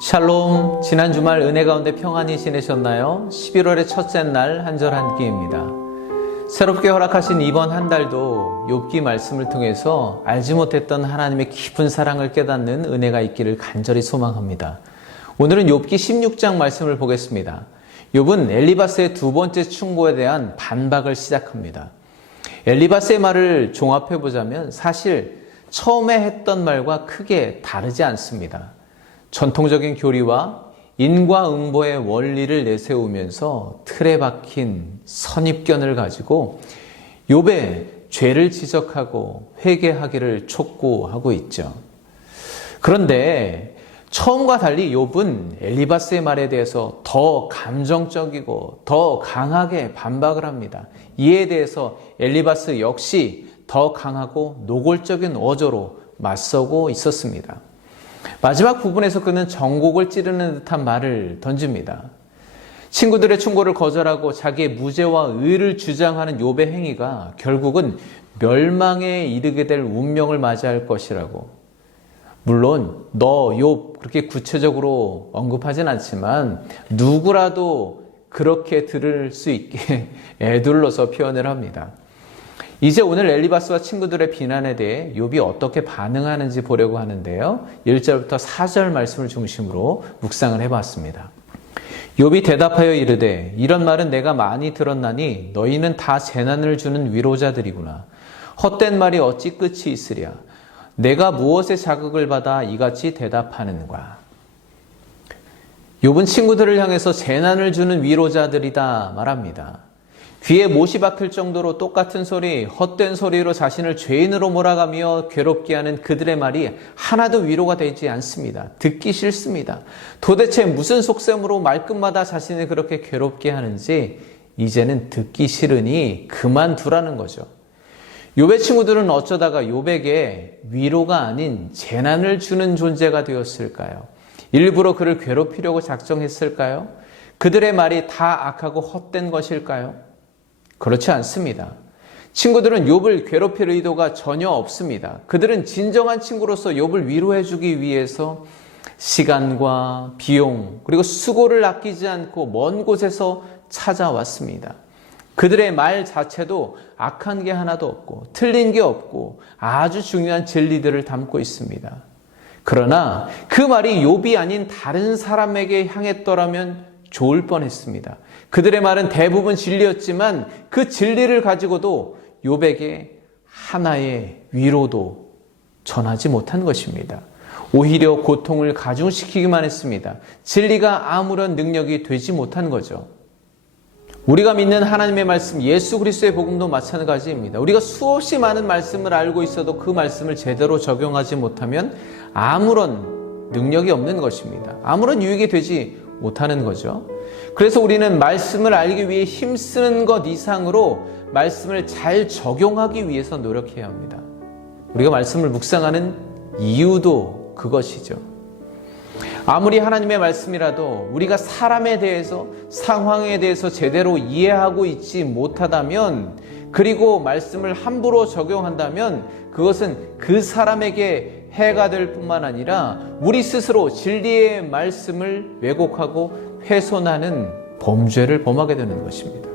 샬롬, 지난 주말 은혜 가운데 평안히 지내셨나요? 11월의 첫째 날 한 절 한 끼입니다. 새롭게 허락하신 이번 한 달도 욥기 말씀을 통해서 알지 못했던 하나님의 깊은 사랑을 깨닫는 은혜가 있기를 간절히 소망합니다. 오늘은 욥기 16장 말씀을 보겠습니다. 욥은 엘리바스의 두 번째 충고에 대한 반박을 시작합니다. 엘리바스의 말을 종합해보자면 사실 처음에 했던 말과 크게 다르지 않습니다. 전통적인 교리와 인과응보의 원리를 내세우면서 틀에 박힌 선입견을 가지고 욥의 죄를 지적하고 회개하기를 촉구하고 있죠. 그런데 처음과 달리 욥은 엘리바스의 말에 대해서 더 감정적이고 더 강하게 반박을 합니다. 이에 대해서 엘리바스 역시 더 강하고 노골적인 어조로 맞서고 있었습니다. 마지막 부분에서 그는 정곡을 찌르는 듯한 말을 던집니다. 친구들의 충고를 거절하고 자기의 무죄와 의를 주장하는 욥의 행위가 결국은 멸망에 이르게 될 운명을 맞이할 것이라고. 물론 너 욥 그렇게 구체적으로 언급하진 않지만 누구라도 그렇게 들을 수 있게 에둘러서 표현을 합니다. 이제 오늘 엘리바스와 친구들의 비난에 대해 욥이 어떻게 반응하는지 보려고 하는데요. 1절부터 4절 말씀을 중심으로 묵상을 해봤습니다. 욥이 대답하여 이르되 이런 말은 내가 많이 들었나니 너희는 다 재난을 주는 위로자들이구나. 헛된 말이 어찌 끝이 있으랴. 내가 무엇에 자극을 받아 이같이 대답하는가. 욥은 친구들을 향해서 재난을 주는 위로자들이다 말합니다. 귀에 못이 박힐 정도로 똑같은 소리, 헛된 소리로 자신을 죄인으로 몰아가며 괴롭게 하는 그들의 말이 하나도 위로가 되지 않습니다. 듣기 싫습니다. 도대체 무슨 속셈으로 말끝마다 자신을 그렇게 괴롭게 하는지 이제는 듣기 싫으니 그만두라는 거죠. 욥의 친구들은 어쩌다가 욥에게 위로가 아닌 재난을 주는 존재가 되었을까요? 일부러 그를 괴롭히려고 작정했을까요? 그들의 말이 다 악하고 헛된 것일까요? 그렇지 않습니다. 친구들은 욥을 괴롭힐 의도가 전혀 없습니다. 그들은 진정한 친구로서 욥을 위로해주기 위해서 시간과 비용 그리고 수고를 아끼지 않고 먼 곳에서 찾아왔습니다. 그들의 말 자체도 악한 게 하나도 없고 틀린 게 없고 아주 중요한 진리들을 담고 있습니다. 그러나 그 말이 욥이 아닌 다른 사람에게 향했더라면 좋을 뻔했습니다. 그들의 말은 대부분 진리였지만 그 진리를 가지고도 욥에게 하나의 위로도 전하지 못한 것입니다. 오히려 고통을 가중시키기만 했습니다. 진리가 아무런 능력이 되지 못한 거죠. 우리가 믿는 하나님의 말씀, 예수 그리스도의 복음도 마찬가지입니다. 우리가 수없이 많은 말씀을 알고 있어도 그 말씀을 제대로 적용하지 못하면 아무런 능력이 없는 것입니다. 아무런 유익이 되지 못하는 거죠. 그래서 우리는 말씀을 알기 위해 힘쓰는 것 이상으로 말씀을 잘 적용하기 위해서 노력해야 합니다. 우리가 말씀을 묵상하는 이유도 그것이죠. 아무리 하나님의 말씀이라도 우리가 사람에 대해서, 상황에 대해서 제대로 이해하고 있지 못하다면, 그리고 말씀을 함부로 적용한다면 그것은 그 사람에게 해가 될 뿐만 아니라 우리 스스로 진리의 말씀을 왜곡하고 훼손하는 범죄를 범하게 되는 것입니다.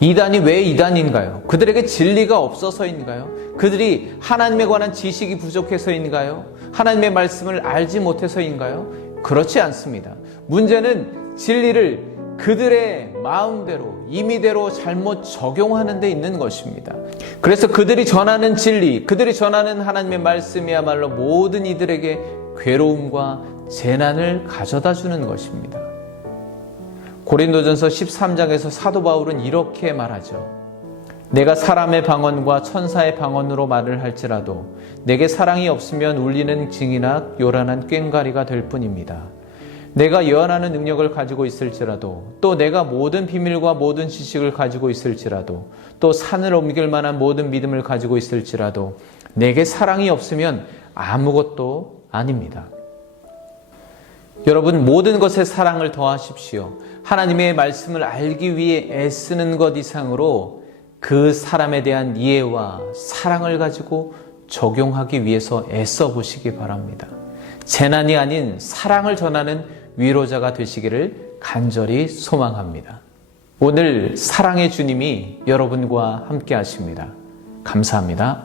이단이 왜 이단인가요? 그들에게 진리가 없어서인가요? 그들이 하나님에 관한 지식이 부족해서인가요? 하나님의 말씀을 알지 못해서인가요? 그렇지 않습니다. 문제는 진리를 그들의 마음대로, 임의대로 잘못 적용하는 데 있는 것입니다. 그래서 그들이 전하는 진리, 그들이 전하는 하나님의 말씀이야말로 모든 이들에게 괴로움과 재난을 가져다 주는 것입니다. 고린도전서 13장에서 사도 바울은 이렇게 말하죠. 내가 사람의 방언과 천사의 방언으로 말을 할지라도 내게 사랑이 없으면 울리는 징이나 요란한 꽹과리가 될 뿐입니다. 내가 예언하는 능력을 가지고 있을지라도 또 내가 모든 비밀과 모든 지식을 가지고 있을지라도 또 산을 옮길 만한 모든 믿음을 가지고 있을지라도 내게 사랑이 없으면 아무것도 아닙니다. 여러분, 모든 것에 사랑을 더하십시오. 하나님의 말씀을 알기 위해 애쓰는 것 이상으로 그 사람에 대한 이해와 사랑을 가지고 적용하기 위해서 애써 보시기 바랍니다. 재난이 아닌 사랑을 전하는 위로자가 되시기를 간절히 소망합니다. 오늘 사랑의 주님이 여러분과 함께 하십니다. 감사합니다.